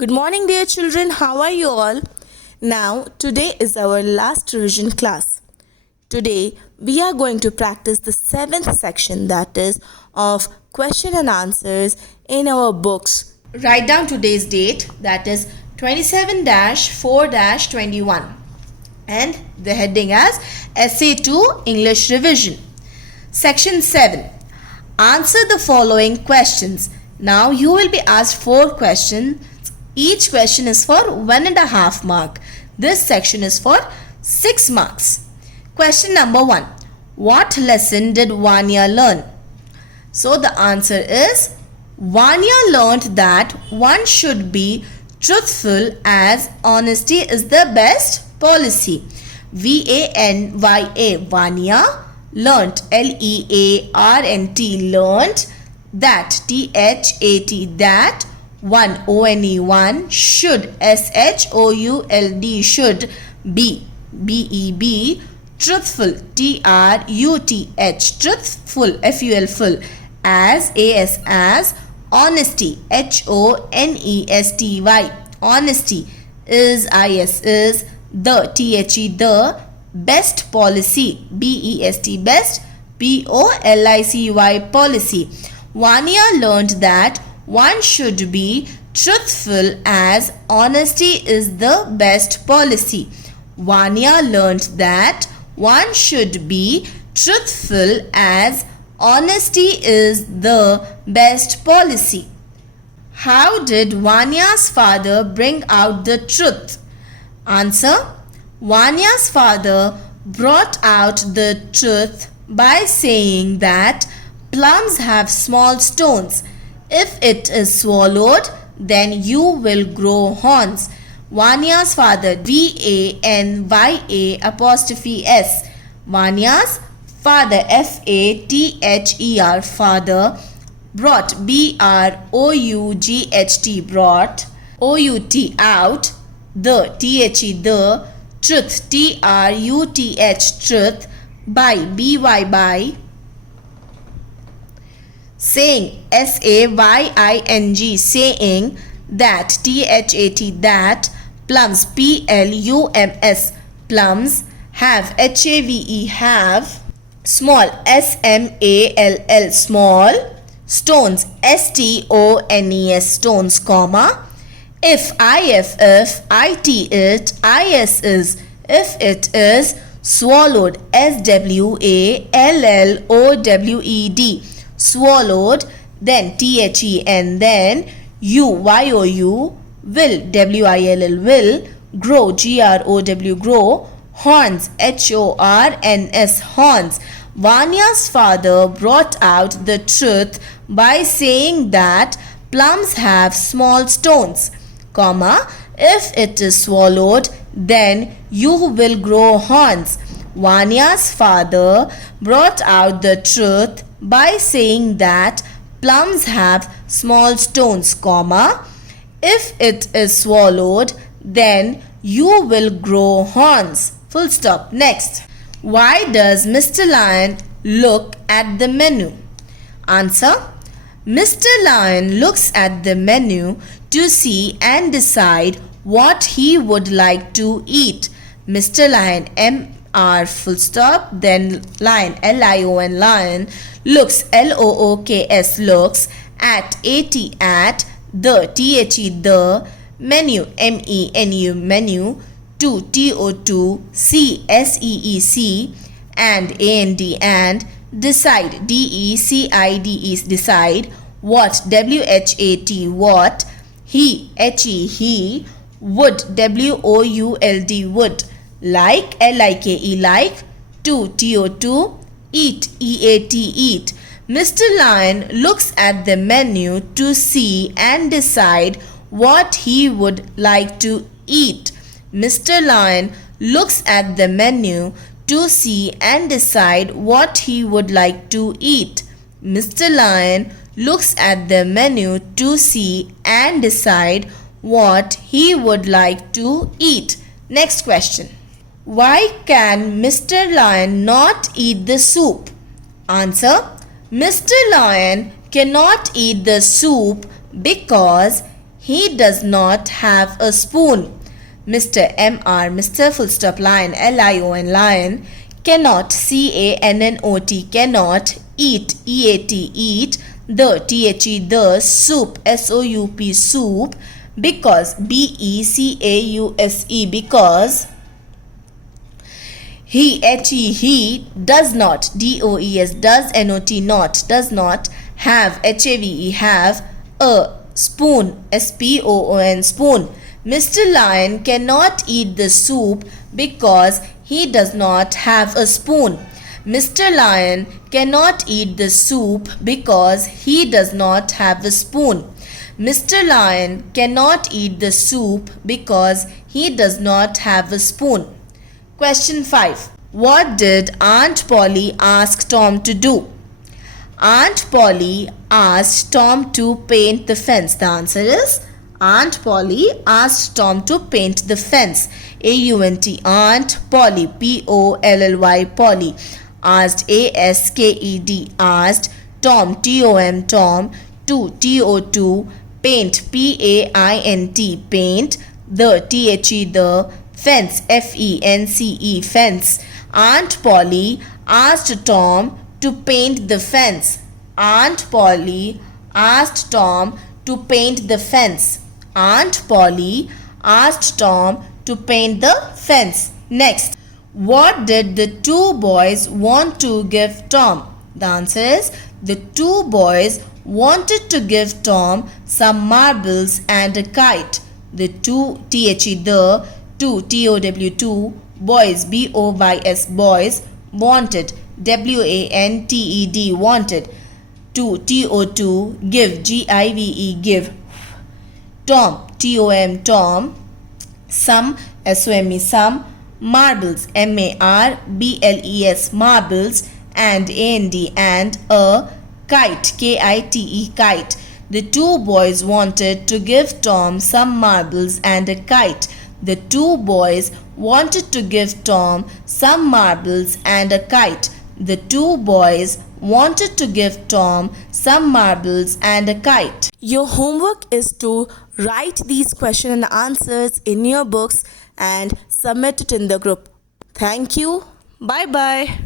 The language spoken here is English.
Good morning, dear children. How are you all? Now, today is our last revision class. Today, we are going to practice the seventh section, that is, of question and answers in our books. Write down today's date, that is 27-4-21, and the heading as Essay 2 English Revision. Section 7. Answer the following questions. Now, you will be asked 4 questions. Each question is for 1.5 marks. This section is for 6 marks. Question number 1. What lesson did Vanya learn? So the answer is Vanya learned that one should be truthful as honesty is the best policy. Vanya, Vanya learnt, Learnt, learnt, that, That, that, one should, should, should, beb, truthful, truthful, full, as, honesty, honesty, honesty, is, the, best policy, best, policy, policy. Vanya learned that one should be truthful as honesty is the best policy. Vanya learned that one should be truthful as honesty is the best policy. How did Vanya's father bring out the truth? Answer. Vanya's father brought out the truth by saying that plums have small stones. If it is swallowed, then you will grow horns. Vanya's father, Vanya''s. Vanya's father, father, brought, brought, out, the, truth, truth, by, saying, saying, that, that, plums, plums, plums, have, have, small, small, stones, stones, stones, comma, if, it, is, if it is, swallowed, swallowed, swallowed, then then you, will, will, grow, grow, horns, horns. Vanya's father brought out the truth by saying that plums have small stones, comma, if it is swallowed, then you will grow horns. Vanya's father brought out the truth by saying that plums have small stones, comma, if it is swallowed, then you will grow horns. Full stop. Next. Why does Mr. Lion look at the menu? Answer. Mr. Lion looks at the menu to see and decide what he would like to eat. Mr. Lion, full stop, then lion, lion, lion, looks, looks, looks, at, at, the, menu, menu, to, see, and, and, decide, decide, what, what, he, would, would, like, like, to, eat, eat. Mr. Lion looks at the menu to see and decide what he would like to eat. Mr. Lion looks at the menu to see and decide what he would like to eat. Mr. Lion looks at the menu to see and decide what he would like to eat. Next question. Why can Mr. Lion not eat the soup? Answer. Mr. Lion cannot eat the soup because he does not have a spoon. Mr. M.R. Mr. full stop lion Lion lion cannot CANNOT cannot eat EAT eat the THE soup SOUP soup because BECAUSE because he does not DOES does not have have a spoon SPOON spoon. Mr. Lion cannot eat the soup because he does not have a spoon. Mr. Lion cannot eat the soup because he does not have a spoon. Mr. Lion cannot eat the soup because he does not have a spoon. Question 5. What did Aunt Polly ask Tom to do? Aunt Polly asked Tom to paint the fence. The answer is Aunt Polly asked Tom to paint the fence. AUNT Aunt Polly POLLY Polly asked ASKED asked Tom TOM Tom to TO2 paint PAINT paint the the fence FENCE fence. Aunt Polly asked Tom to paint the fence. Aunt Polly asked Tom to paint the fence. Aunt Polly asked Tom to paint the fence. Next, what did the two boys want to give Tom? The answer is the two boys wanted to give Tom some marbles and a kite. The two the two TOW2 boys BOYS boys wanted WANTED wanted to TO2 give GIVE give Tom TOM Tom some SOME some marbles MARBLES marbles and AND and a kite KITE kite. The two boys wanted to give Tom some marbles and a kite. The two boys wanted to give Tom some marbles and a kite. The two boys wanted to give Tom some marbles and a kite. Your homework is to write these questions and answers in your books and submit it in the group. Thank you. Bye bye.